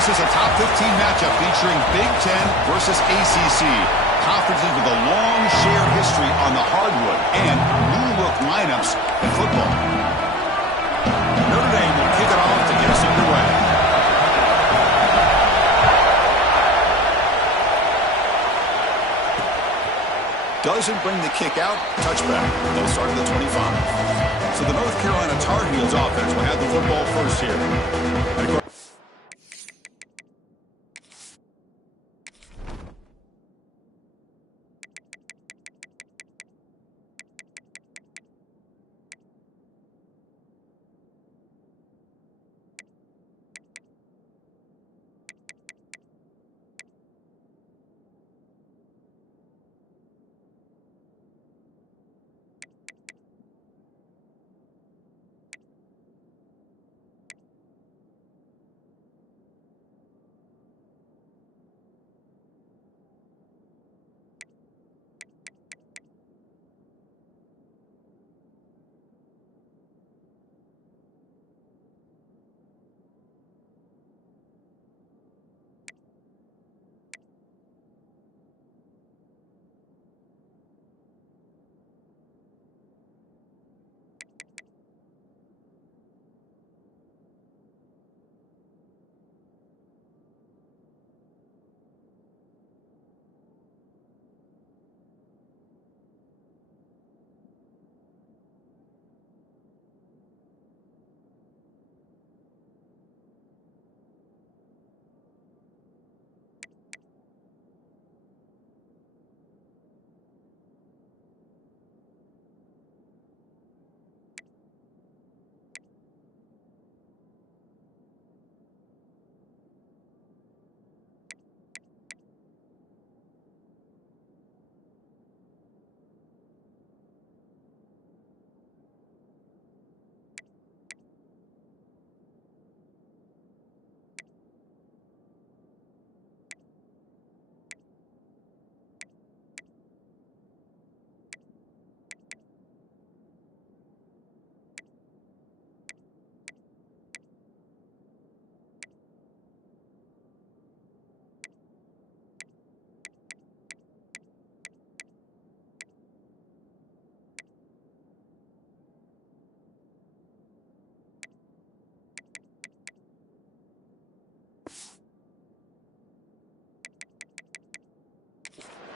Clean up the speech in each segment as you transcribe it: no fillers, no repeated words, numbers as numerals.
This is a top 15 matchup featuring Big Ten versus ACC. Conferences with a long shared history on the hardwood and new-look lineups in football. Notre Dame will kick it off to get us underway. Doesn't bring the kick out. Touchback. They'll start at the 25. So the North Carolina Tar Heels offense will have the football first here. And of course,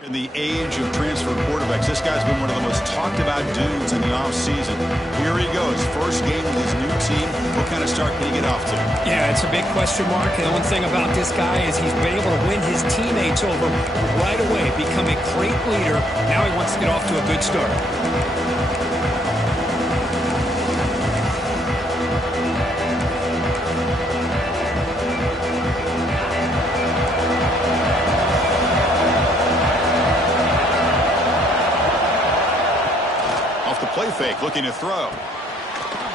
in the age of transfer quarterbacks, this guy's been one of the most talked about dudes in the offseason. Here he goes. First game with his new team. What kind of start can he get off to? Yeah, it's a big question mark. And the one thing about this guy is he's been able to win his teammates over right away, become a great leader. Now he wants to get off to a good start. Play fake, looking to throw.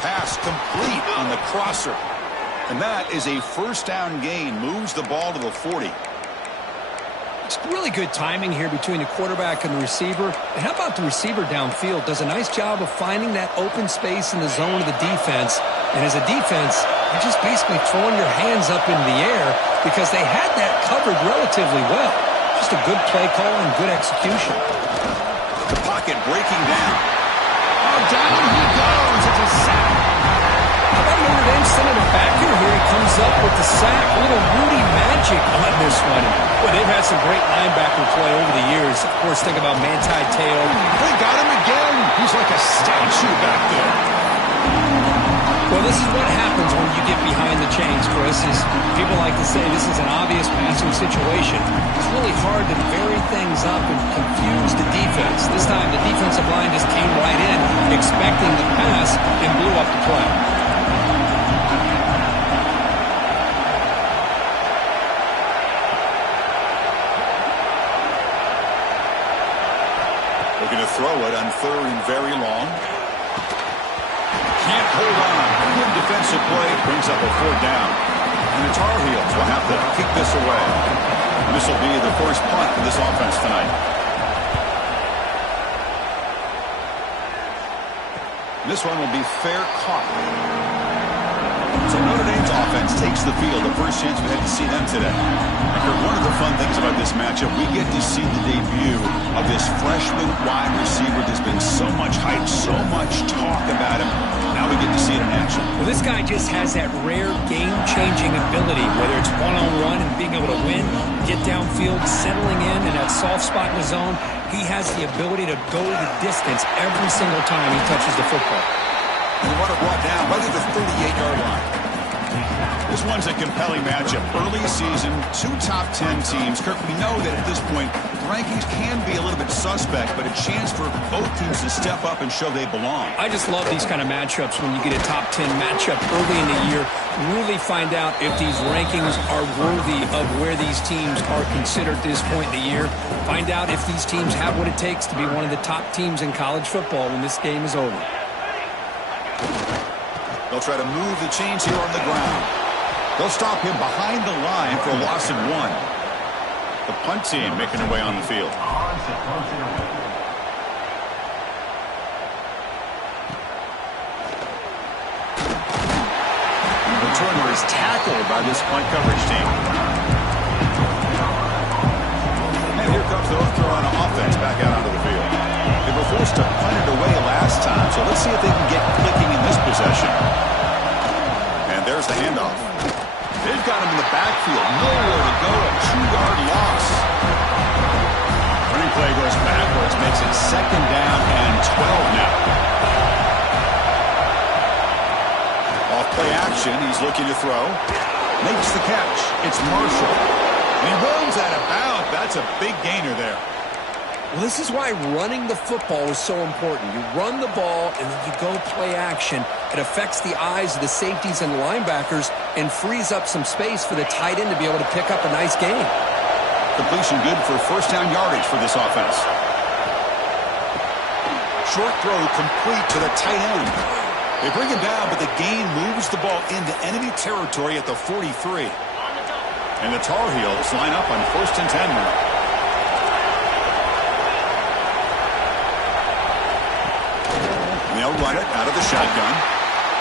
Pass complete on the crosser. And that is a first down gain. Moves the ball to the 40. It's really good timing here between the quarterback and the receiver. And how about the receiver downfield? Does a nice job of finding that open space in the zone of the defense. And as a defense, you're just basically throwing your hands up in the air because they had that covered relatively well. Just a good play call and good execution. The pocket breaking down. Down he goes. It's a sack. How about Notre Dame sending it back here? Here he comes up with the sack. A little Rudy magic on this one. Well, they've had some great linebacker play over the years. Of course, think about Manti Te'o. They got him again. He's like a statue back there. Well, this is what happens when you get behind the chains, Chris. Is people like to say this is an obvious passing situation. It's really hard to vary things up and confuse the defense. This time, the defensive line just came right in, expecting the pass, and blew up the play. Looking to throw it on third and very long. Can't hold on. Good defensive play. Brings up a fourth down. And the Tar Heels will have to kick this away. This will be the first punt for this offense tonight. This one will be fair caught. So Notre Dame's offense takes the field. The first chance we had to see them today. And Kurt, one of the fun things about this matchup, we get to see the debut of this freshman wide receiver. There's been so much hype, so much talk about him. Now we get to see it in action. Well, this guy just has that rare game-changing ability, whether it's one-on-one and being able to win, get downfield, settling in that soft spot in the zone. He has the ability to go the distance every single time he touches the football. And what it brought down right at the 38-yard line. This one's a compelling matchup. Early season, 2 top 10 teams. Kirk, we know that at this point, the rankings can be a little bit suspect, but a chance for both teams to step up and show they belong. I just love these kind of matchups when you get a top 10 matchup early in the year. Really find out if these rankings are worthy of where these teams are considered at this point in the year. Find out if these teams have what it takes to be one of the top teams in college football when this game is over. They'll try to move the chains here on the ground. They'll stop him behind the line for a loss of 1. The punt team making their way on the field. The returner is tackled by this punt coverage team. And here comes the North Carolina offense back out onto the field. They were forced to punt it away last time, so let's see if they can get clicking in this possession. And there's the handoff. They've got him in the backfield. Nowhere to go. A 2-yard loss. Running play goes backwards. Makes it 2nd down and 12 now. Off play action. He's looking to throw. Makes the catch. It's Marshall. And he rolls out of bounds. That's a big gainer there. Well, this is why running the football is so important. You run the ball, and then you go play action. It affects the eyes of the safeties and the linebackers and frees up some space for the tight end to be able to pick up a nice gain. Completion good for first down yardage for this offense. Short throw complete to the tight end. They bring him down, but the gain moves the ball into enemy territory at the 43. And the Tar Heels line up on 1st and 10 now. They'll run it out of the shotgun.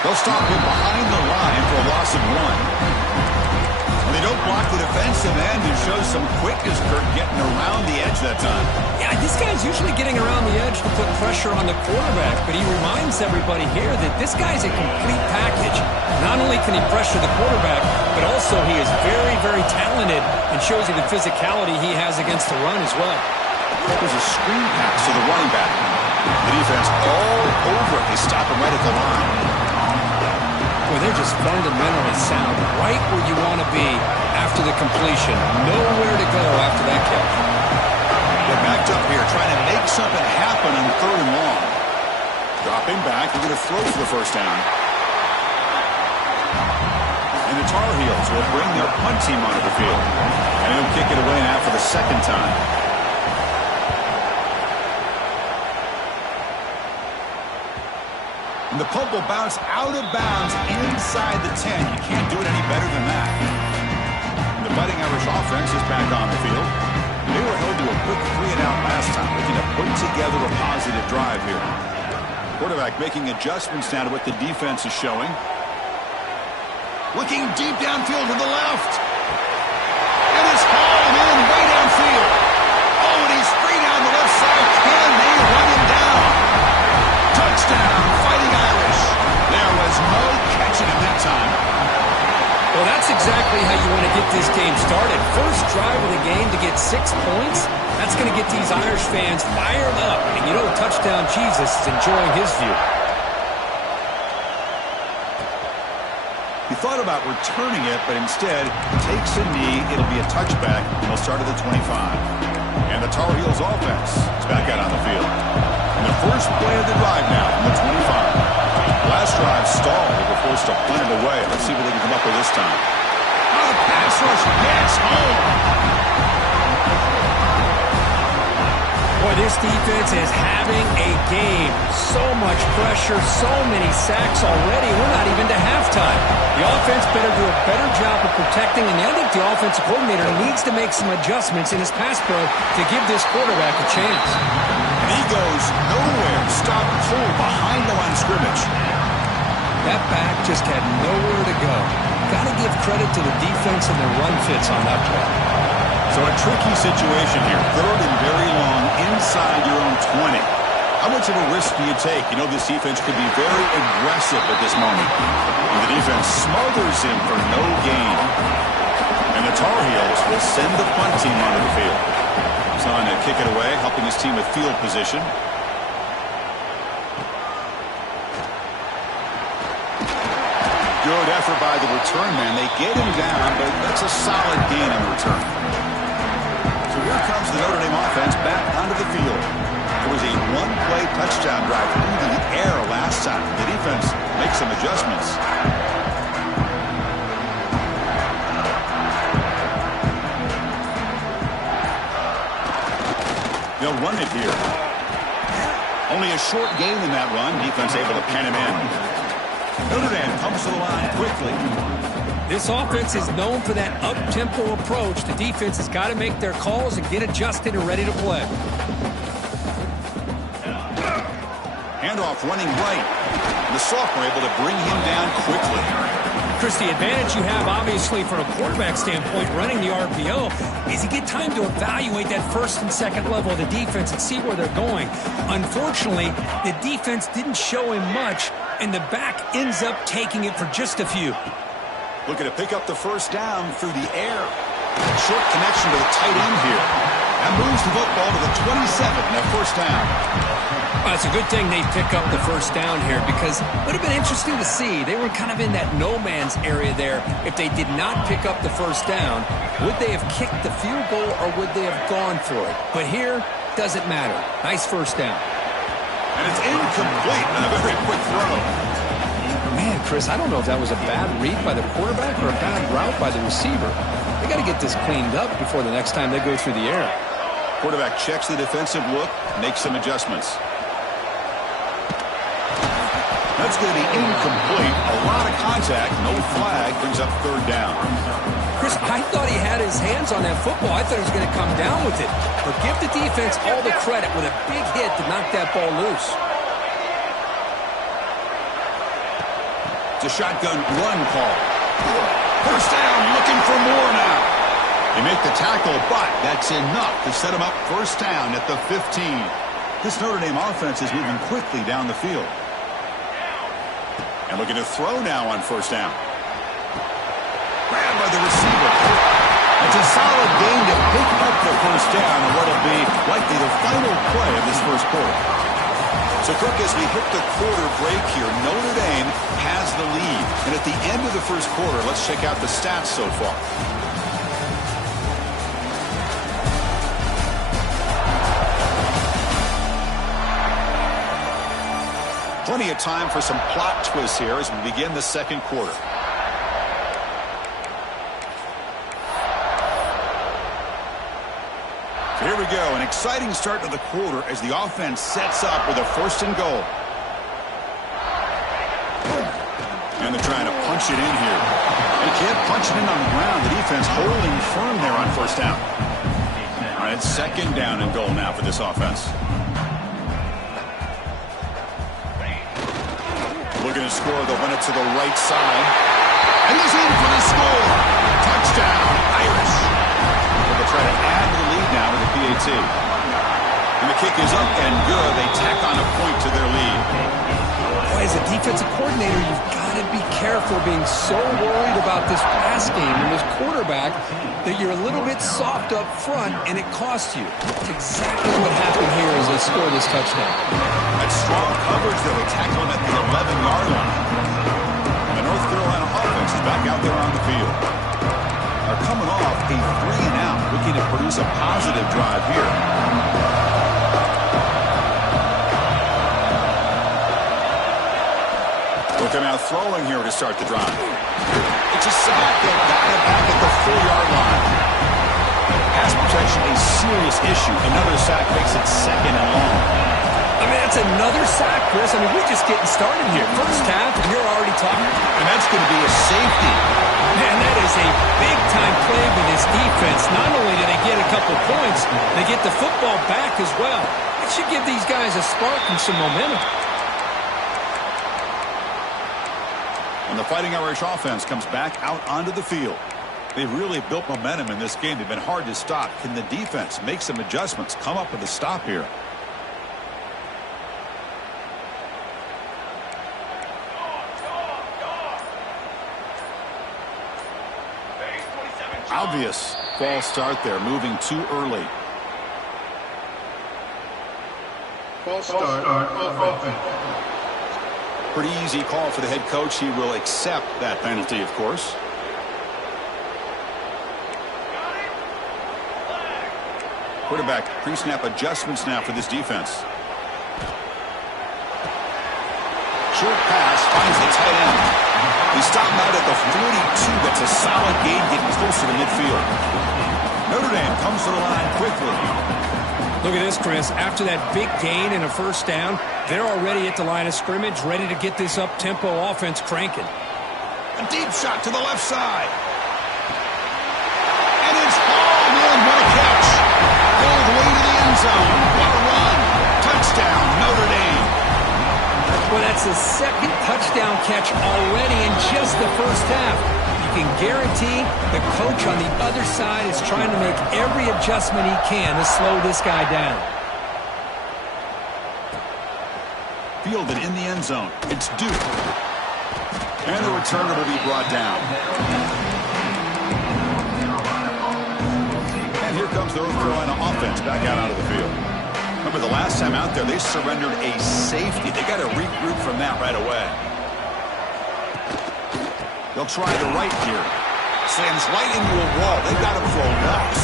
They'll stop him behind the line for a loss of 1. And they don't block the defensive end and show some quickness, Kurt, getting around the edge that time. Yeah, this guy's usually getting around the edge to put pressure on the quarterback, but he reminds everybody here that this guy's a complete package. Not only can he pressure the quarterback, but also he is very, very talented and shows you the physicality he has against the run as well. There's a screen pass to the running back. The defense all over it. They stop him right at the line. Well, they're just fundamentally sound. Right where you want to be after the completion. Nowhere to go after that catch. They're backed up here trying to make something happen on 3rd and long. Dropping back. They're going to throw for the first down. And the Tar Heels will bring their punt team onto the field. And they'll kick it away now for the 2nd time. And the punt will bounce out of bounds inside the 10. You can't do it any better than that. And the Fighting Irish offense is back on the field. They were held to a quick 3-and-out last time, looking to put together a positive drive here. Quarterback making adjustments now to what the defense is showing. Looking deep downfield to the left. And it's hauled in way downfield. Oh, and he's free down the left side. Can they run him down? Touchdown, Fighting Irish. There was no catching him that time. Well, that's exactly how you want to get this game started. First drive of the game to get 6 points. That's going to get these Irish fans fired up. And you know, Touchdown Jesus is enjoying his view. He thought about returning it, but instead takes a knee. It'll be a touchback, and he'll start at the 25. And the Tar Heels offense is back out on the field. And the first play of the drive now from the 25. Last drive stalled. They were forced to punt it away. Let's see what they can come up with this time. Oh, the pass rush gets home. Boy, this defense is having a game. So much pressure, so many sacks already. We're not even to halftime. The offense better do a better job of protecting, and I think the offensive coordinator needs to make some adjustments in his pass pro to give this quarterback a chance. And he goes nowhere. Stop full behind the line of scrimmage. That back just had nowhere to go. Got to give credit to the defense and their run fits on that play. So a tricky situation here. 3rd and very long inside your own 20. How much of a risk do you take? You know this defense could be very aggressive at this moment. And the defense smothers him for no gain. And the Tar Heels will send the punt team onto the field. He's on to kick it away, helping his team with field position. Good effort by the return man. They get him down, but that's a solid gain in the return. So here comes the Notre Dame offense back onto the field. There was a one-play touchdown drive through the air last time. The defense makes some adjustments. They'll run it here. Only a short gain in that run. Defense able to pen him in. Notre Dame comes to the line quickly. This offense is known for that up-tempo approach. The defense has got to make their calls and get adjusted and ready to play. Handoff running right. And the sophomore able to bring him down quickly. Chris, the advantage you have, obviously, from a quarterback standpoint, running the RPO, is you get time to evaluate that first and second level of the defense and see where they're going. Unfortunately, the defense didn't show him much, and the back ends up taking it for just a few. Looking to pick up the first down through the air. Short connection to the tight end here. That moves the football to the 27 and a first down. It's a good thing they pick up the first down here because it would have been interesting to see. They were kind of in that no man's area there. If they did not pick up the first down, would they have kicked the field goal or would they have gone for it? But here, doesn't matter. Nice first down. And it's incomplete on a very quick throw. Man, Chris, I don't know if that was a bad read by the quarterback or a bad route by the receiver. They got to get this cleaned up before the next time they go through the air. Quarterback checks the defensive look, makes some adjustments. That's going to be incomplete. A lot of contact, no flag, brings up third down. Chris, I thought he had his hands on that football. I thought he was going to come down with it. But give the defense all the credit with a big hit to knock that ball loose. It's a shotgun run call. First down, looking for more now. They make the tackle, but that's enough to set him up first down at the 15. This Notre Dame offense is moving quickly down the field. And looking to throw now on first down. Grabbed by the receiver. It's a solid gain to pick up the first down on what will be likely the final play of this first quarter. So, Kirk, as we hit the quarter break here, Notre Dame has the lead. And at the end of the first quarter, let's check out the stats so far. Plenty of time for some plot twists here as we begin the second quarter. So here we go, an exciting start to the quarter as the offense sets up with a first and goal. And they're trying to punch it in here. They can't punch it in on the ground. The defense holding firm there on first down. All right, second down and goal now for this offense. Looking to score, they'll run it to the right side. And he's in for the score. Touchdown, Irish. They'll try to add to the lead now with the PAT. And the kick is up and good. They tack on a point to their lead. Boy, as a defensive coordinator, you've got to be careful being so worried about this pass game and this quarterback that you're a little bit soft up front and it costs you. That's exactly what happened here as they score this touchdown. That strong coverage, though, they tackle him at the 11-yard line. And the North Carolina offense is back out there on the field. They're coming off a 3-and-out, looking to produce a positive drive here. Looking out throwing here to start the drive. It's a sack. They've got it back at the 4-yard line. Pass protection a serious issue. Another sack makes it second and long. I mean, that's another sack, Chris. I mean, we're just getting started here. First half, and you're already talking. And that's going to be a safety. Man, that is a big-time play with this defense. Not only do they get a couple points, they get the football back as well. It should give these guys a spark and some momentum. And the Fighting Irish offense comes back out onto the field. They've really built momentum in this game. They've been hard to stop. Can the defense make some adjustments, come up with a stop here? Obvious false start there, moving too early. False start offense. Pretty easy call for the head coach. He will accept that penalty, of course. Quarterback pre-snap adjustments now for this defense. Short pass finds the tight end. He stopped out at the 42. That's a solid gain, getting closer to midfield. Notre Dame comes to the line quickly. Look at this, Chris. After that big gain and a first down, they're already at the line of scrimmage, ready to get this up-tempo offense cranking. A deep shot to the left side. And it's hauled in. What a catch. All the way to the end zone. What a run. Touchdown, Notre Dame. Well, that's the second touchdown catch already in just the first half. You can guarantee the coach on the other side is trying to make every adjustment he can to slow this guy down. Fielded in the end zone. It's Duke. And the returner will be brought down. And here comes the North Carolina offense back out onto the field. Remember, the last time out there, they surrendered a safety. They got to regroup from that right away. They'll try the right here. Slams right into a wall. They've got him for a loss.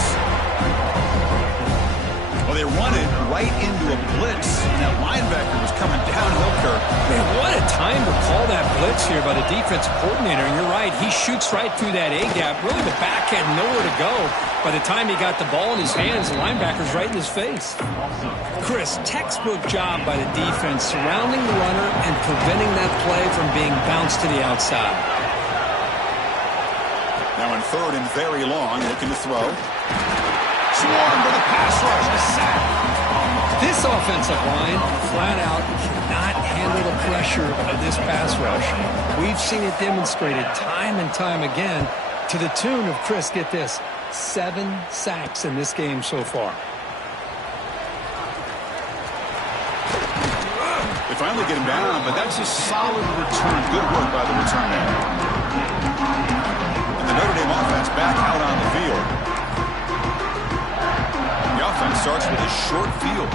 Well, they run it right into a blitz. And that linebacker was coming downhill, Kirk. Man, what a time to call that blitz here by the defensive coordinator. And you're right, he shoots right through that A-gap. Really, the back had nowhere to go. By the time he got the ball in his hands, the linebacker's right in his face. Chris, textbook job by the defense surrounding the runner and preventing that play from being bounced to the outside. Now in third and very long, looking to throw. Swarm for the pass rush, a sack. This offensive line, flat out, cannot handle the pressure of this pass rush. We've seen it demonstrated time and time again to the tune of, Chris, get this, 7 sacks in this game so far. They finally get him down, but that's a solid return. Good work by the return man. And the Notre Dame offense back out on the field. The offense starts with a short field.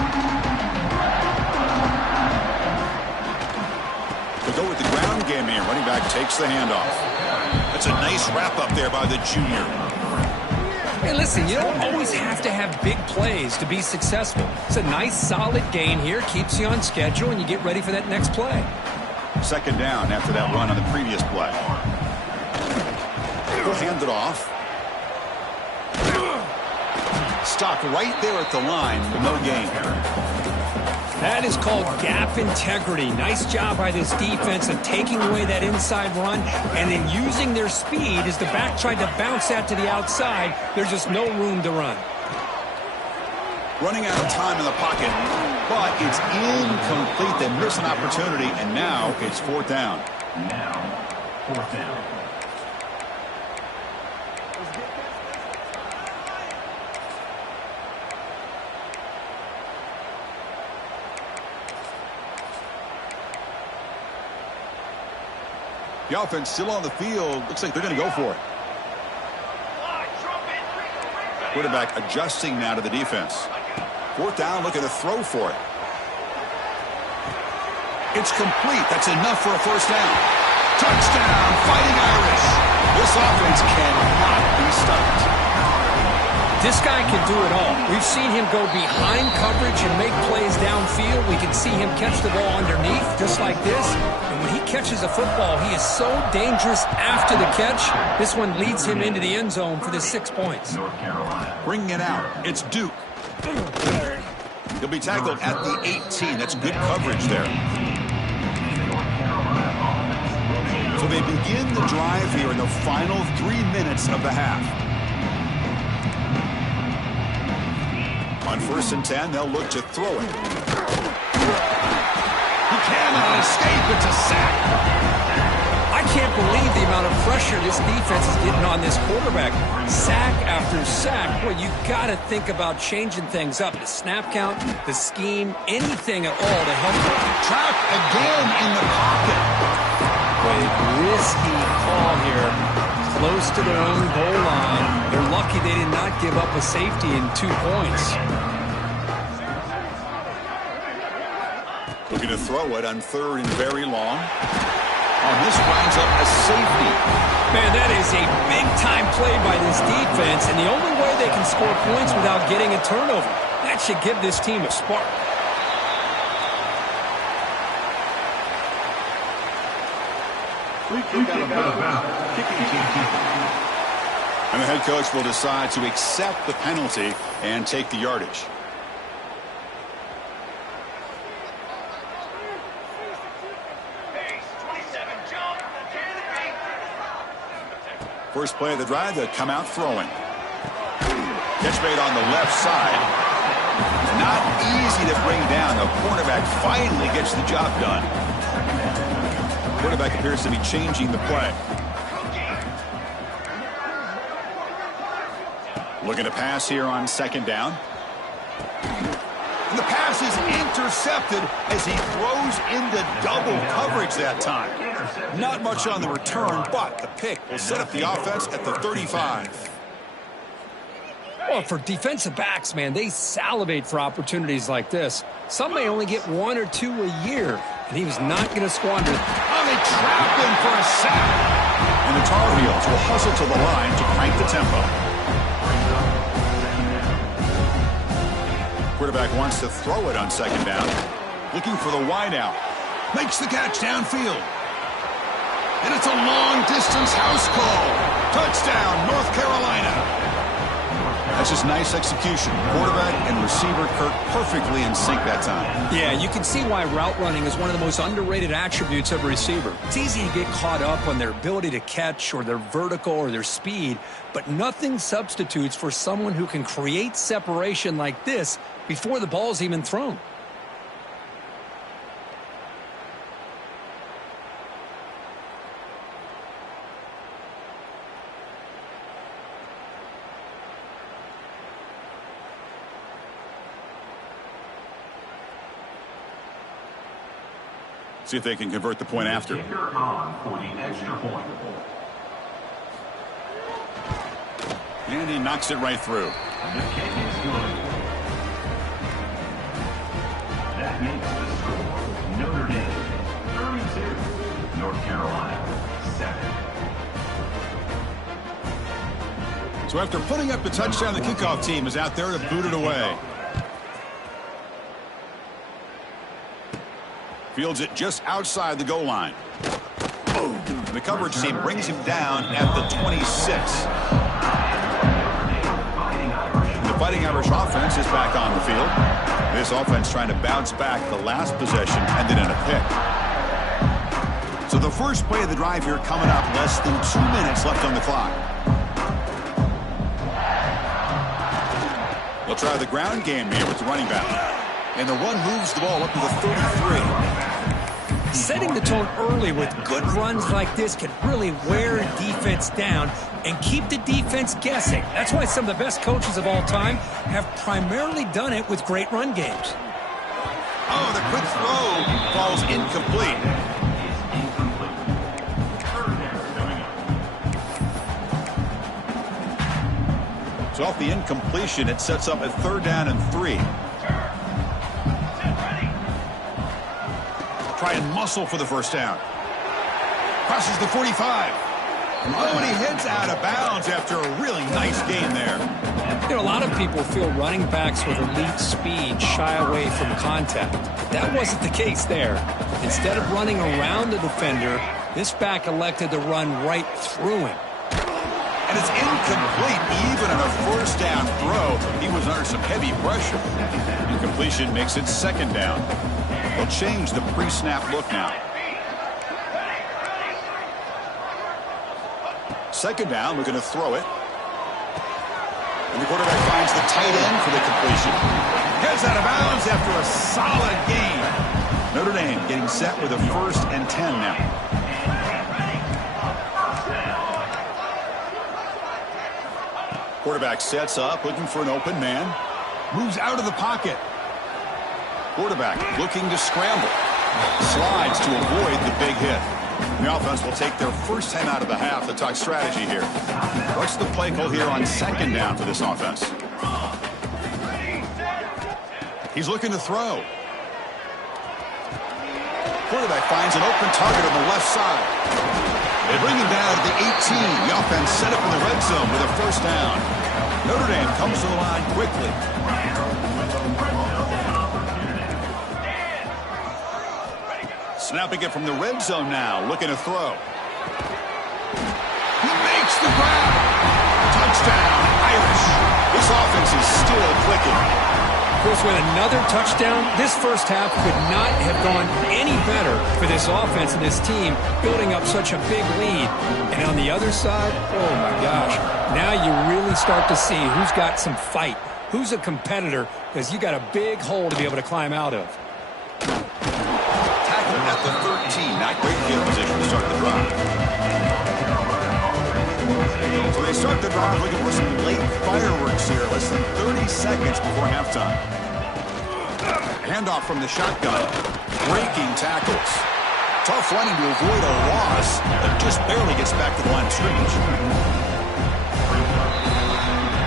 They'll go with the ground game here. Running back takes the handoff. That's a nice wrap up there by the junior. Hey, listen, you don't always have to have big plays to be successful. It's a nice, solid gain here. Keeps you on schedule, and you get ready for that next play. Second down after that run on the previous play. They'll hand it off. Stopped right there at the line with no gain. That is called gap integrity. Nice job by this defense of taking away that inside run and then using their speed as the back tried to bounce that to the outside. There's just no room to run. Running out of time in the pocket, but it's incomplete. They miss an opportunity, and now it's fourth down. Now, fourth down. The offense still on the field. Looks like they're going to go for it. Quarterback adjusting now to the defense. Fourth down, looking to throw for it. It's complete. That's enough for a first down. Touchdown, Fighting Irish. This offense cannot be stopped. This guy can do it all. We've seen him go behind coverage and make plays downfield. We can see him catch the ball underneath, just like this. And when he catches a football, he is so dangerous after the catch. This one leads him into the end zone for the 6 points. North Carolina. Bringing it out. It's Duke. He'll be tackled at the 18. That's good coverage there. So they begin the drive here in the final 3 minutes of the half. On 1st and 10, they'll look to throw it. He cannot escape. It's a sack. I I can't believe the amount of pressure this defense is getting on this quarterback. Sack after sack. Well, you got to think about changing things up. The snap count, the scheme, anything at all to help. Trapped again in the pocket. A risky call here. Close to their own goal line. They're lucky they did not give up a safety in 2 points. Looking to throw it on 3rd and very long. Oh, this winds up a safety. Man, that is a big-time play by this defense, and the only way they can score points without getting a turnover. That should give this team a spark. And the head coach will decide to accept the penalty and take the yardage. First play of the drive, they'll come out throwing. Catch made on the left side. Not easy to bring down. The cornerback finally gets the job done. Quarterback appears to be changing the play. Looking to pass here on 2nd down. And the pass is intercepted as he throws into double coverage that time. Not much on the return, but the pick will set up the offense at the 35. Well, for defensive backs, man, they salivate for opportunities like this. Some may only get 1 or 2 a year, and he was not going to squander it. Oh, they trap him for a sack. And the Tar Heels will hustle to the line to crank the tempo. Quarterback wants to throw it on 2nd down. Looking for the wideout. Makes the catch downfield. And it's a long-distance house call. Touchdown, North Carolina. That's just nice execution. Quarterback and receiver Kirk perfectly in sync that time. Yeah, you can see why route running is one of the most underrated attributes of a receiver. It's easy to get caught up on their ability to catch or their vertical or their speed, but nothing substitutes for someone who can create separation like this before the ball's even thrown. See if they can convert the point after. Kicker on for the extra point. And he knocks it right through. The kick is good. That makes the score Notre Dame 32, North Carolina 7. So after putting up the touchdown, the kickoff team is out there to boot it away. Fields it just outside the goal line. The coverage team brings him down at the 26. The Fighting Irish offense is back on the field. This offense trying to bounce back. The last possession ended in a pick. So the first play of the drive here coming up. Less than 2 minutes left on the clock. They'll try the ground game here with the running back. And the one moves the ball up to the 33. Setting the tone early with good runs like this can really wear a defense down and keep the defense guessing. That's why some of the best coaches of all time have primarily done it with great run games. Oh, the quick throw falls incomplete. So off the incompletion, it sets up a 3rd down and 3. Try and muscle for the first down. Crosses the 45. Oh, and he heads out of bounds after a really nice game there. You know, a lot of people feel running backs with elite speed shy away from contact. But that wasn't the case there. Instead of running around the defender, this back elected to run right through him. And it's incomplete. Even on a first down throw, he was under some heavy pressure. Incompletion makes it 2nd down. They'll change the pre-snap look now. 2nd down, looking to throw it. And the quarterback finds the tight end for the completion. Heads out of bounds after a solid gain. Notre Dame getting set with a 1st and 10 now. Quarterback sets up, looking for an open man. Moves out of the pocket. Quarterback looking to scramble. Slides to avoid the big hit. The offense will take their first 10 out of the half to talk strategy here. What's the play call here on second down for this offense? He's looking to throw. Quarterback finds an open target on the left side. They bring him down to the 18. The offense set up in the red zone with a first down. Notre Dame comes to the line quickly. Snapping it from the red zone now, looking to throw. He makes the grab. Touchdown, Irish. This offense is still clicking. Of course, with another touchdown, this first half could not have gone any better for this offense and this team, building up such a big lead. And on the other side, oh my gosh, now you really start to see who's got some fight, who's a competitor, because you got a big hole to be able to climb out of. Tackle at the 13, not great field position to start the drive. So they start the drive looking for some late fireworks here, less than 30 seconds before halftime. Handoff from the shotgun. Breaking tackles. Tough running to avoid a loss, but just barely gets back to the line of scrimmage.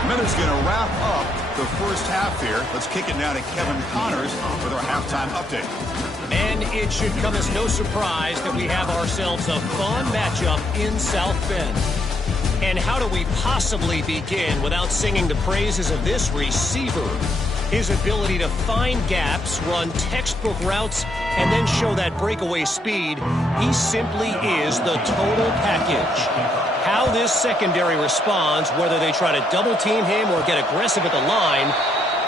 Miller's going to wrap up the first half here. Let's kick it now to Kevin Connors with our halftime update. And it should come as no surprise that we have ourselves a fun matchup in South Bend. And how do we possibly begin without singing the praises of this receiver? His ability to find gaps, run textbook routes, and then show that breakaway speed. He simply is the total package. How this secondary responds, whether they try to double team him or get aggressive at the line,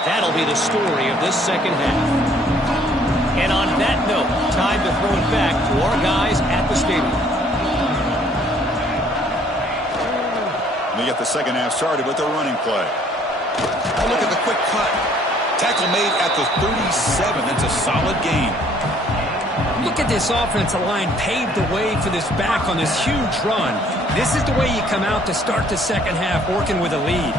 that'll be the story of this second half. And on that note, time to throw it back to our guys at the stadium. We get the second half started with the running play. Oh, look at the quick cut. Tackle made at the 37. That's a solid gain. Look at this offensive line paved the way for this back on this huge run. This is the way you come out to start the second half, working with a lead.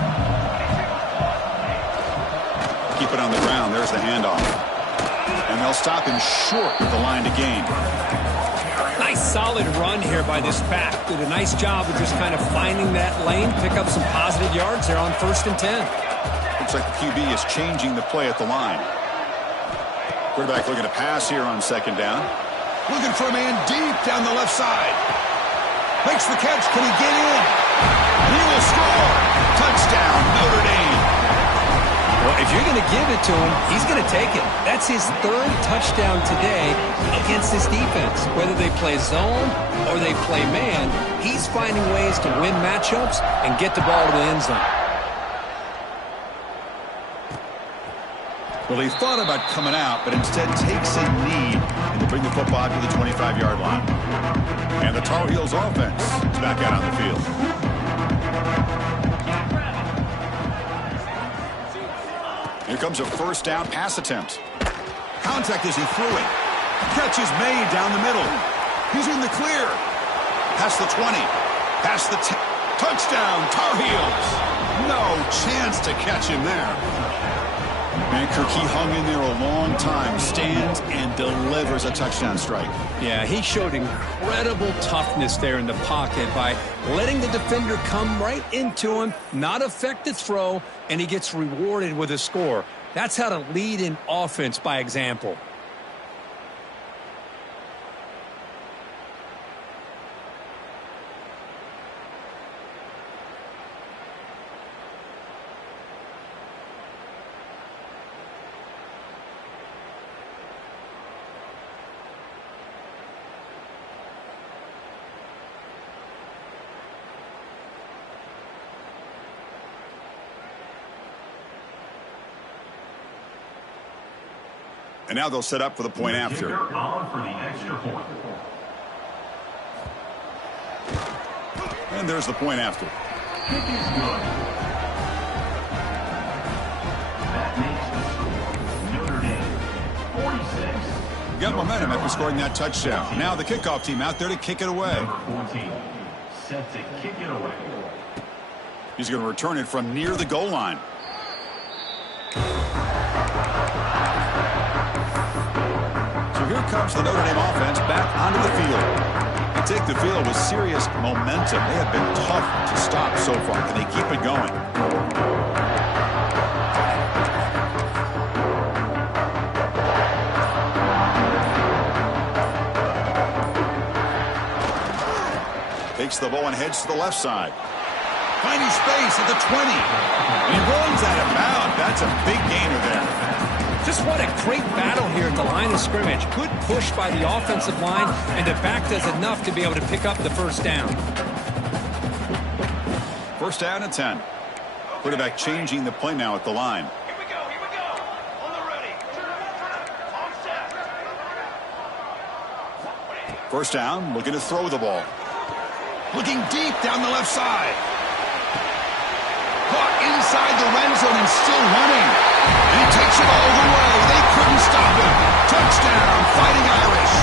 Keep it on the ground. There's the handoff. And they'll stop him short with the line to gain. Nice solid run here by this back. Did a nice job of just kind of finding that lane, pick up some positive yards there on 1st and 10. Looks like the QB is changing the play at the line. Quarterback looking to pass here on second down. Looking for a man deep down the left side. Makes the catch. Can he get in? He will score. Touchdown, Notre Dame. Well, if you're going to give it to him, he's going to take it. That's his 3rd touchdown today against this defense. Whether they play zone or they play man, he's finding ways to win matchups and get the ball to the end zone. Well, he thought about coming out, but instead takes a knee and to bring the football to the 25-yard line. And the Tar Heels offense is back out on the field. Here comes a first down pass attempt. Contact as he threw it. Catch is made down the middle. He's in the clear. Past the 20. Past the 10. Touchdown, Tar Heels. No chance to catch him there. And Kirk, he hung in there a long time. Stands and delivers a touchdown strike. Yeah, he showed incredible toughness there in the pocket by letting the defender come right into him, not affect the throw, and he gets rewarded with a score. That's how to lead in offense by example. And now they'll set up for the point after. On for the extra point. And there's the point after. Kick is good. That makes the score Notre Dame 46. Got momentum after scoring that touchdown. Now the kickoff team out there to kick it away. Number 14 set to kick it away. He's going to return it from near the goal line. So here comes the Notre Dame offense back onto the field. They take the field with serious momentum. They have been tough to stop so far. Can they keep it going? Takes the ball and heads to the left side. Finding space at the 20. And he runs out of bounds. That's a big gainer there. Just what a great battle here at the line of scrimmage. Good push by the offensive line, and the back does enough to be able to pick up the first down. First down and 10. Quarterback changing the play now at the line. Here we go. On the ready. On set. First down, looking to throw the ball. Looking deep down the left side. Caught inside the red zone and still running. And he takes it all the way. They couldn't stop him. Touchdown, Fighting Irish.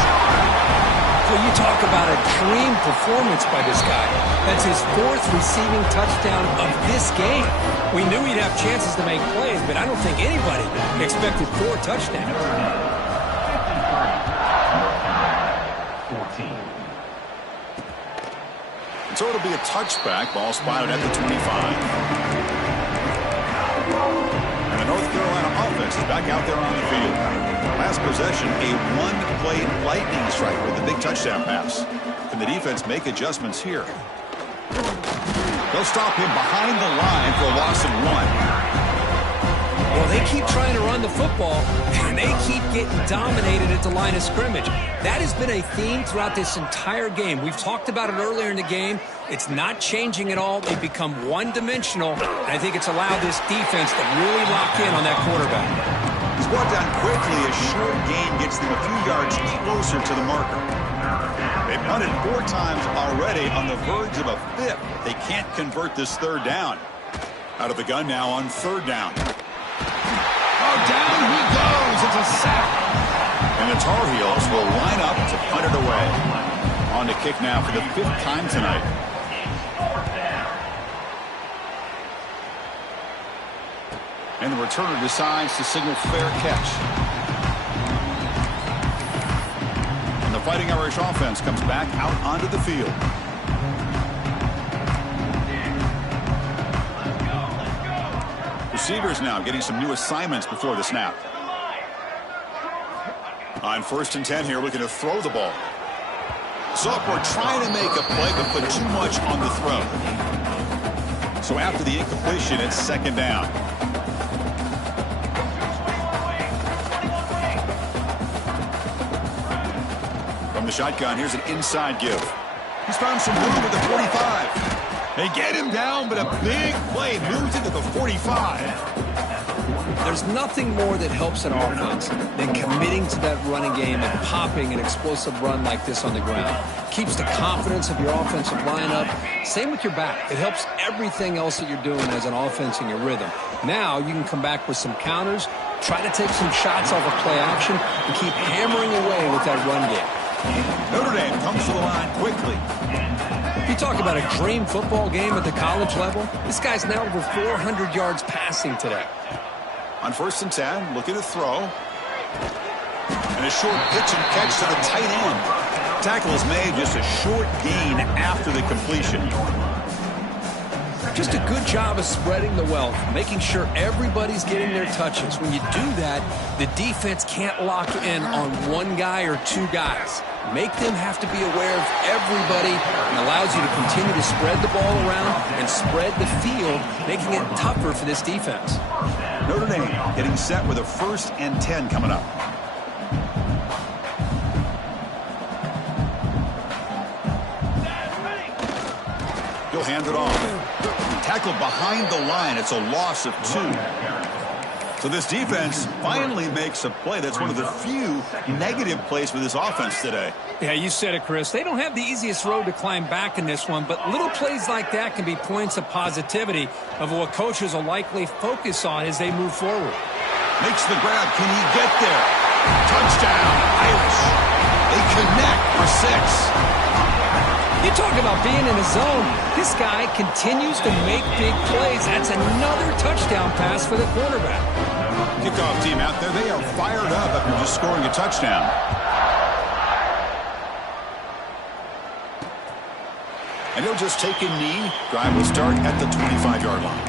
Well, you talk about a dream performance by this guy. That's his 4th receiving touchdown of this game. We knew he'd have chances to make plays, but I don't think anybody expected 4 touchdowns. 14. So it'll be a touchback. Ball spotted at the 25. And the North Carolina offense is back out there on the field. Last possession, a one-play lightning strike with a big touchdown pass. Can the defense make adjustments here? They'll stop him behind the line for a loss of 1. Well, they keep trying to run the football, and they keep getting dominated at the line of scrimmage. That has been a theme throughout this entire game. We've talked about it earlier in the game. It's not changing at all. They've become one-dimensional, and I think it's allowed this defense to really lock in on that quarterback. He's brought down quickly. A short gain gets them a few yards closer to the marker. They've punted 4 times already on the verge of a 5th. They can't convert this 3rd down. Out of the gun now on 3rd down. Oh, down he goes. It's a sack. And the Tar Heels will line up to punt it away. On to kick now for the 5th time tonight. And the returner decides to signal fair catch. And the Fighting Irish offense comes back out onto the field. Receivers now getting some new assignments before the snap. On 1st and 10 here, looking to throw the ball. Sophomore trying to make a play, but put too much on the throw. So after the incompletion, it's 2nd down. From the shotgun, here's an inside give. He's found some room at the 45. They get him down, but a big play moves into the 45. There's nothing more that helps an offense than committing to that running game and popping an explosive run like this on the ground. Keeps the confidence of your offensive lineup. Same with your back. It helps everything else that you're doing as an offense in your rhythm. Now you can come back with some counters, try to take some shots off of play action, and keep hammering away with that run game. Notre Dame comes to the line quickly. You talk about a dream football game at the college level. This guy's now over 400 yards passing today. On 1st and 10, looking to throw. And a short pitch and catch to the tight end. Tackle is made, just a short gain after the completion. Just a good job of spreading the wealth, making sure everybody's getting their touches. When you do that, the defense can't lock in on one guy or 2 guys. Make them have to be aware of everybody, and allows you to continue to spread the ball around and spread the field, making it tougher for this defense. Notre Dame getting set with a 1st and 10 coming up. He'll hand it off. Tackled behind the line. It's a loss of 2. So this defense finally makes a play. That's one of the few negative plays for this offense today. Yeah, you said it, Chris. They don't have the easiest road to climb back in this one, but little plays like that can be points of positivity of what coaches will likely focus on as they move forward. Makes the grab. Can he get there? Touchdown, Irish. They connect for 6. You talk about being in a zone. This guy continues to make big plays. That's another touchdown pass for the quarterback. Kickoff team out there, they are fired up after just scoring a touchdown. And he'll just take a knee. Drive will start at the 25-yard line.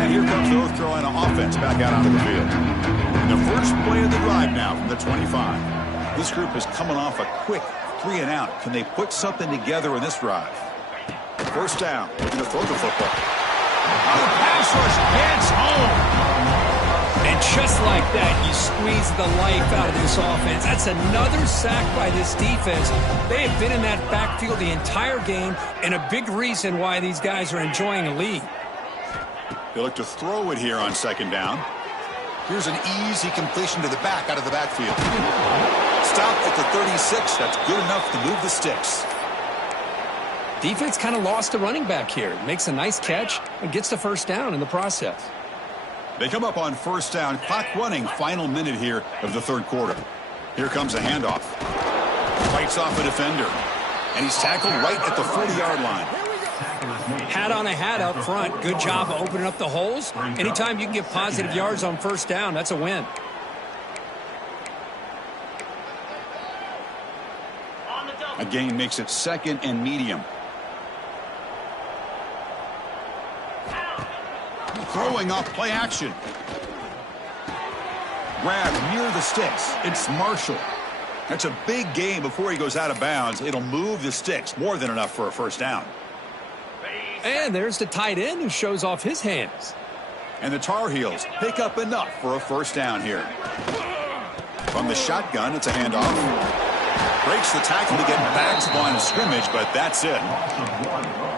And here comes North Carolina offense back out onto the field. And the first play of the drive now from the 25. This group is coming off a quick 3-and-out. Can they put something together in this drive? First down. They're going to throw the football. Oh, the pass rush gets home. And just like that, you squeeze the life out of this offense. That's another sack by this defense. They have been in that backfield the entire game, and a big reason why these guys are enjoying a lead. They look to throw it here on second down. Here's an easy completion to the back out of the backfield. Stop at the 36. That's good enough to move the sticks. Defense kind of lost a running back here. Makes a nice catch and gets the first down in the process. They come up on first down. Clock running. Final minute here of the third quarter. Here comes a handoff. Fights off a defender. And he's tackled right at the 40-yard line. Hat on a hat up front. Good job of opening up the holes. Anytime you can get positive yards on first down, that's a win. A gain makes it second and medium. Throwing off play action. Grab near the sticks. It's Marshall. That's a big gain before he goes out of bounds. It'll move the sticks. More than enough for a first down. And there's the tight end who shows off his hands. And the Tar Heels pick up enough for a first down here. From the shotgun, it's a handoff. Breaks the tackle to get back to the line of scrimmage, but that's it.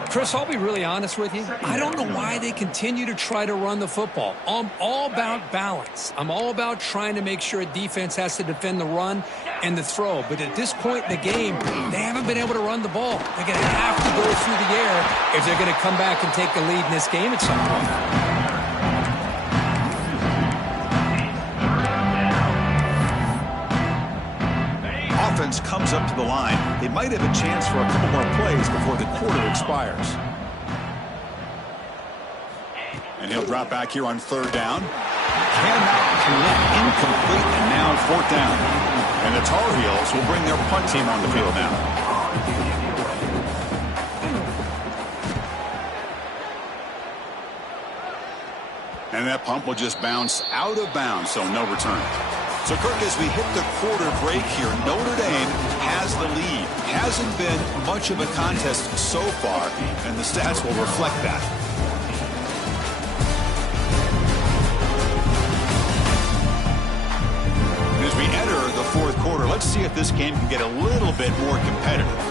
Chris, I'll be really honest with you. I don't know why they continue to try to run the football. I'm all about balance. I'm all about trying to make sure a defense has to defend the run and the throw. But at this point in the game, they haven't been able to run the ball. They're going to have to go through the air if they're going to come back and take the lead in this game at some point. Offense comes up to the line. They might have a chance for a couple more plays before the quarter expires. And he'll drop back here on third down. Cannot connect, incomplete, and now fourth down. And the Tar Heels will bring their punt team on the field now. And that punt will just bounce out of bounds, so no return. So, Kirk, as we hit the quarter break here, Notre Dame has the lead. Hasn't been much of a contest so far, and the stats will reflect that. And as we enter the fourth quarter, let's see if this game can get a little bit more competitive.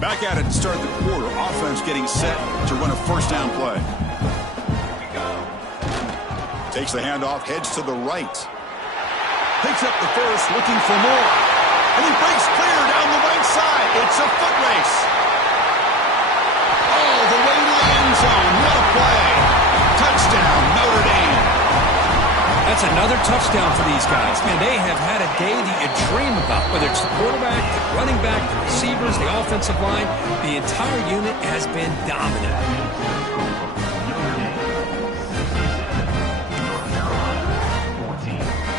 Back at it to start the quarter. Offense getting set to run a first down play. Takes the handoff, heads to the right. Picks up the first, looking for more. And he breaks clear down the right side. It's a foot race. Oh, the way to the end zone. What a play. Touchdown, Notre Dame. That's another touchdown for these guys. Man, they have had a day that you dream about, whether it's the quarterback, the running back, the receivers, the offensive line. The entire unit has been dominant.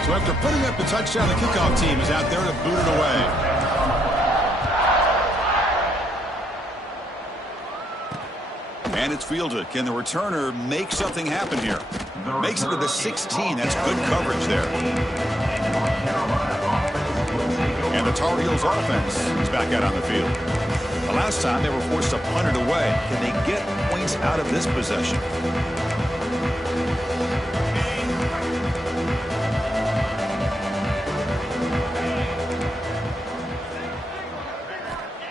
So after putting up the touchdown, the kickoff team is out there to boot it away. And it's fielded. Can the returner make something happen here? Makes it to the 16. That's good coverage there. And the Tar Heels offense is back out on the field. The last time they were forced to punt it away. Can they get points out of this possession?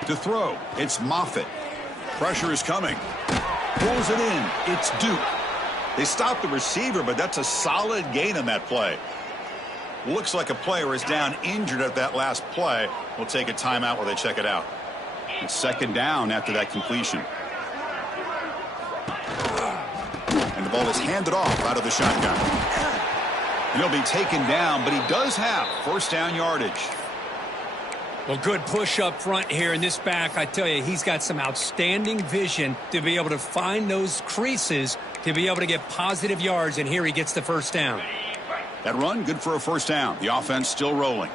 To throw, it's Moffitt. Pressure is coming. Pulls it in. It's Duke. They stopped the receiver, but that's a solid gain on that play. Looks like a player is down injured at that last play. We'll take a timeout while they check it out. It's second down after that completion. And the ball is handed off out of the shotgun. And he'll be taken down, but he does have first down yardage. Well, good push up front here in this back. I tell you, he's got some outstanding vision to be able to find those creases to be able to get positive yards, and here he gets the first down. That run, good for a first down. The offense still rolling.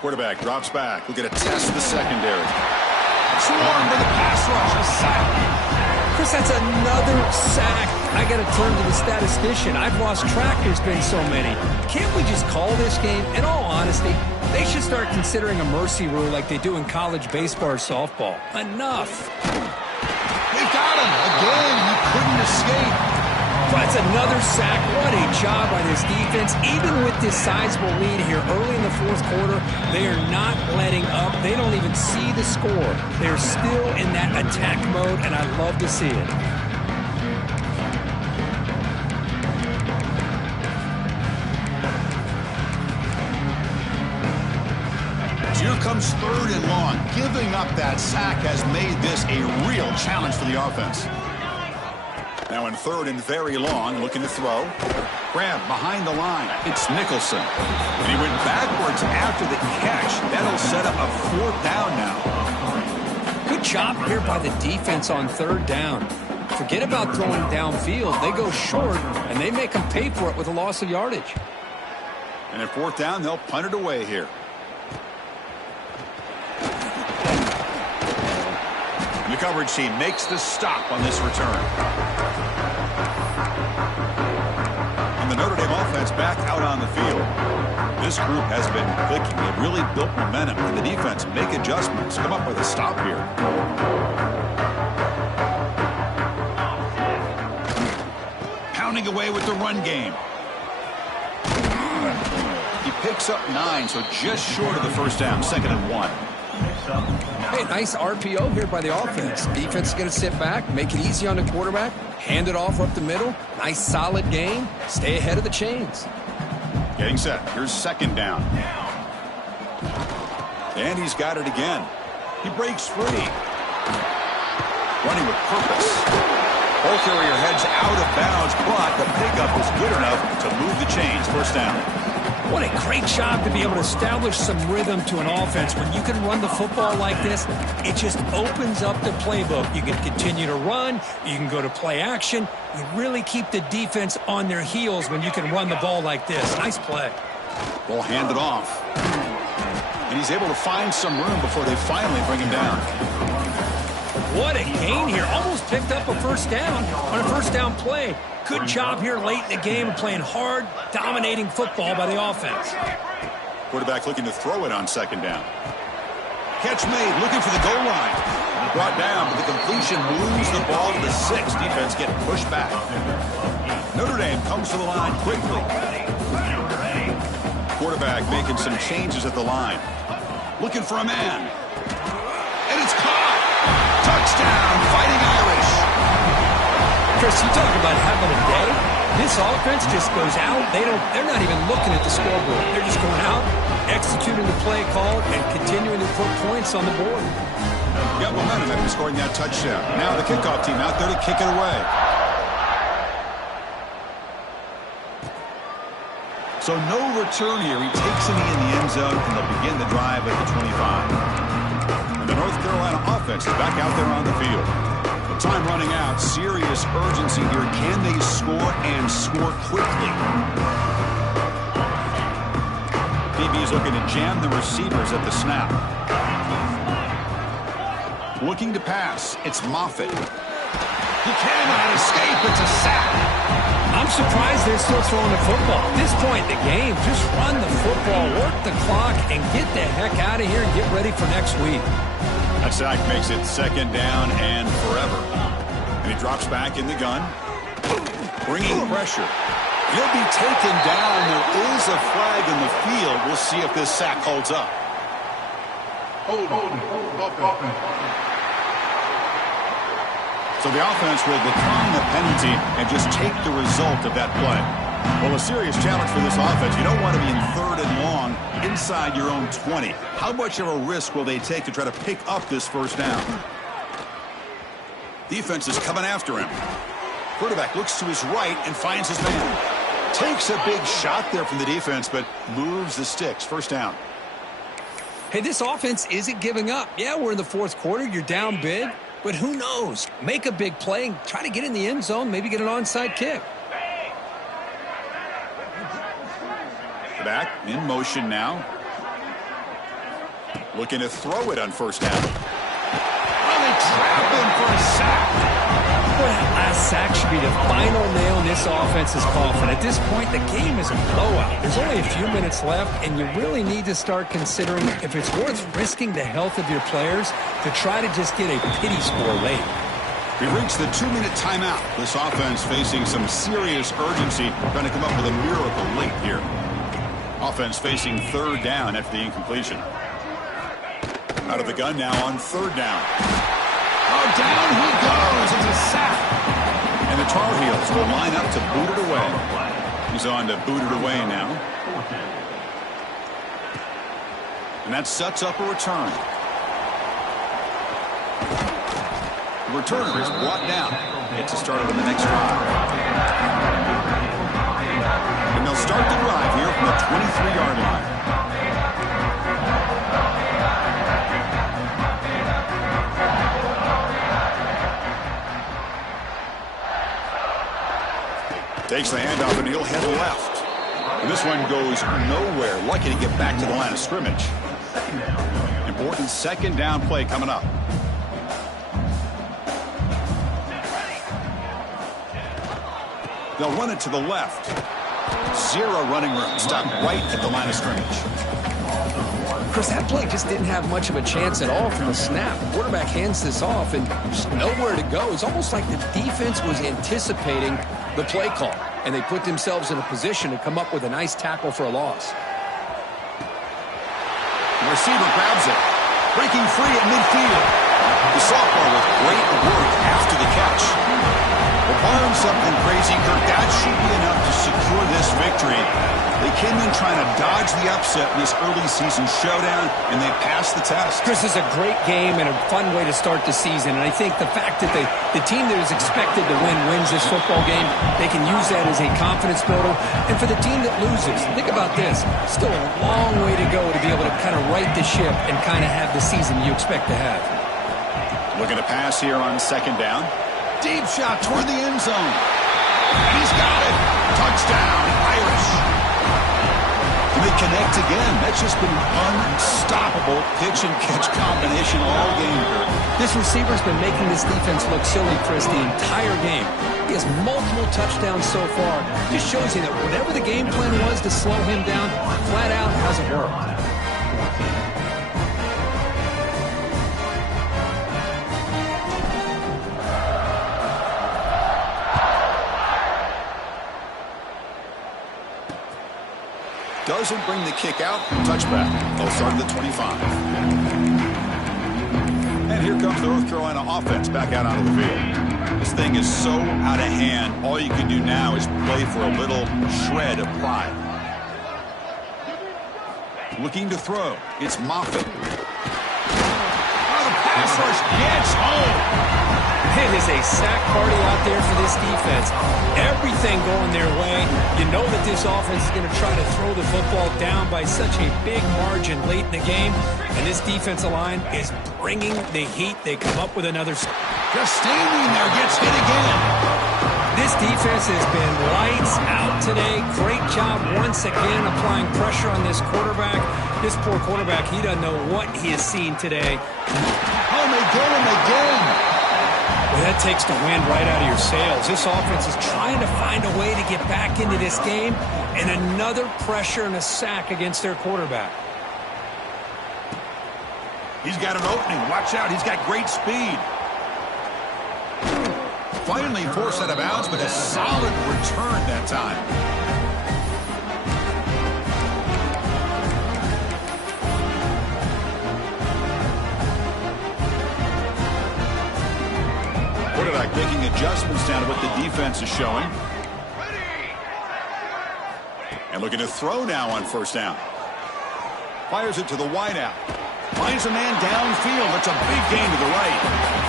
Quarterback drops back. We'll get a test of the secondary. Swarmed by the pass rush. A sack. Chris, that's another sack. I got to turn to the statistician. I've lost track. There's been so many. Can't we just call this game? In all honesty, they should start considering a mercy rule like they do in college baseball or softball. Enough. They got him. Again, he couldn't escape. That's another sack. What a job by this defense. Even with this sizable lead here early in the fourth quarter, they are not letting up. They don't even see the score. They're still in that attack mode, and I love to see it. So here comes third and long. Giving up that sack has made this a real challenge for the offense. Now in third and very long, looking to throw. Grab behind the line. It's Nicholson. And he went backwards after the catch. That'll set up a fourth down now. Good job here by the defense on third down. Forget about throwing downfield. They go short, and they make them pay for it with a loss of yardage. And at fourth down, they'll punt it away here. The coverage team makes the stop on this return. And the Notre Dame offense back out on the field. This group has been clicking. They've really built momentum. And the defense make adjustments. Come up with a stop here. Pounding away with the run game. He picks up 9, so just short of the first down. 2nd and 1. Hey, nice RPO here by the offense. Defense is going to sit back, make it easy on the quarterback, hand it off up the middle. Nice solid game. Stay ahead of the chains. Getting set. Here's 2nd down. And he's got it again. He breaks free. Running with purpose. Ball carrier heads out of bounds, but the pickup is good enough to move the chains. First down. What a great job to be able to establish some rhythm to an offense. When you can run the football like this, it just opens up the playbook. You can continue to run. You can go to play action. You really keep the defense on their heels when you can run the ball like this. Nice play. Ball handed off. And he's able to find some room before they finally bring him down. What a gain here. Almost picked up a first down on a first down play. Good job here late in the game of playing hard, dominating football by the offense. Quarterback looking to throw it on 2nd down. Catch made, looking for the goal line. Brought down, but the completion moves the ball to the 6. Defense getting pushed back. Notre Dame comes to the line quickly. quarterback making some changes at the line. Looking for a man. And it's caught. Touchdown, Fighting Irish. Chris, you talk about having a day. This offense just goes out. They're not even looking at the scoreboard. They're just going out, executing the play call, and continuing to put points on the board. Got momentum after scoring that touchdown. Now the kickoff team out there to kick it away. So no return here. He takes a knee in the end zone, and they'll begin the drive at the 25. And the North Carolina offense is back out there on the field. The time running out. Serious urgency here. Can they score and score quickly? BB is looking to jam the receivers at the snap. Looking to pass. It's Moffitt. He cannot escape. It's a sack. I'm surprised they're still throwing the football. At this point in the game, just run the football, work the clock, and get the heck out of here and get ready for next week. That sack makes it second down and forever. And he drops back in the gun. Bringing pressure. He'll be taken down. There is a flag in the field. We'll see if this sack holds up. Hold up. So the offense will decline the penalty and just take the result of that play. Well, a serious challenge for this offense. You don't want to be in third and long inside your own 20. How much of a risk will they take to try to pick up this first down? Defense is coming after him. Quarterback looks to his right and finds his man. Takes a big shot there from the defense, but moves the sticks. First down. Hey, this offense isn't giving up. Yeah, we're in the fourth quarter. You're down big. But who knows? Make a big play and try to get in the end zone, maybe get an onside kick. Back in motion now. Looking to throw it on first down. Oh, they trap him for a sack. Boy, that last sack should be the final nail in this offense's coffin. At this point, the game is a blowout. There's only a few minutes left, and you really need to start considering if it's worth risking the health of your players to try to just get a pity score late. We reached the 2-minute timeout. This offense facing some serious urgency, trying to come up with a miracle late here. Offense facing third down after the incompletion. Out of the gun now on third down. Oh, down he goes. It's a sack. And the Tar Heels will line up to boot it away. He's on to boot it away now. And that sets up a return. The returner is brought down. It's a start on the next drive. And they'll start the drive here from the 23-yard line. Takes the handoff and he'll head left. And this one goes nowhere. Lucky to get back to the line of scrimmage. Important second down play coming up. They'll run it to the left. Zero running room. Stop right at the line of scrimmage. Chris, that play just didn't have much of a chance at all from the snap. The quarterback hands this off and just nowhere to go. It's almost like the defense was anticipating the play call, and they put themselves in a position to come up with a nice tackle for a loss. The receiver grabs it, breaking free at midfield. The sophomore with great work after the catch. Well, barring something crazy, Kirk, that should be enough to secure this victory. They came in trying to dodge the upset in this early season showdown, and they passed the test. Chris, is a great game and a fun way to start the season, and I think the fact that the team that is expected to win wins this football game, they can use that as a confidence builder. And for the team that loses, think about this, still a long way to go to be able to kind of right the ship and kind of have the season you expect to have. Looking to pass here on second down. Deep shot toward the end zone. And he's got it. Touchdown, Irish. And they connect again. That's just been an unstoppable pitch-and-catch combination all game. This receiver's been making this defense look silly, Chris, the entire game. He has multiple touchdowns so far. Just shows you that whatever the game plan was to slow him down, flat out hasn't worked. doesn't bring the kick out. Touchback. They'll start at the 25. And here comes the North Carolina offense back out onto the field. This thing is so out of hand. All you can do now is play for a little shred of pride. Looking to throw. It's Moffitt. Oh, the pass rush gets home. It is a sack party out there for this defense. Everything going their way. You know that this offense is going to try to throw the football down by such a big margin late in the game. And this defensive line is bringing the heat. They come up with another. Just standing there, gets hit again. This defense has been lights out today. Great job once again applying pressure on this quarterback. This poor quarterback, he doesn't know what he has seen today. Oh, they get him again. Well, that takes the wind right out of your sails. This offense is trying to find a way to get back into this game, and another pressure and a sack against their quarterback. He's got an opening. Watch out. He's got great speed. Finally forced out of bounds, but a solid return that time. Quarterback making adjustments down to what the defense is showing. And looking to throw now on first down. Fires it to the wideout. Finds a man downfield. That's a big gain to the right.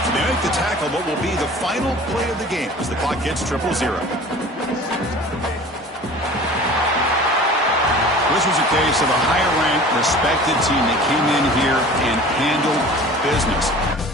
So they make the tackle, but will be the final play of the game as the clock hits 0-0. This was a case of a higher-ranked, respected team that came in here and handled business.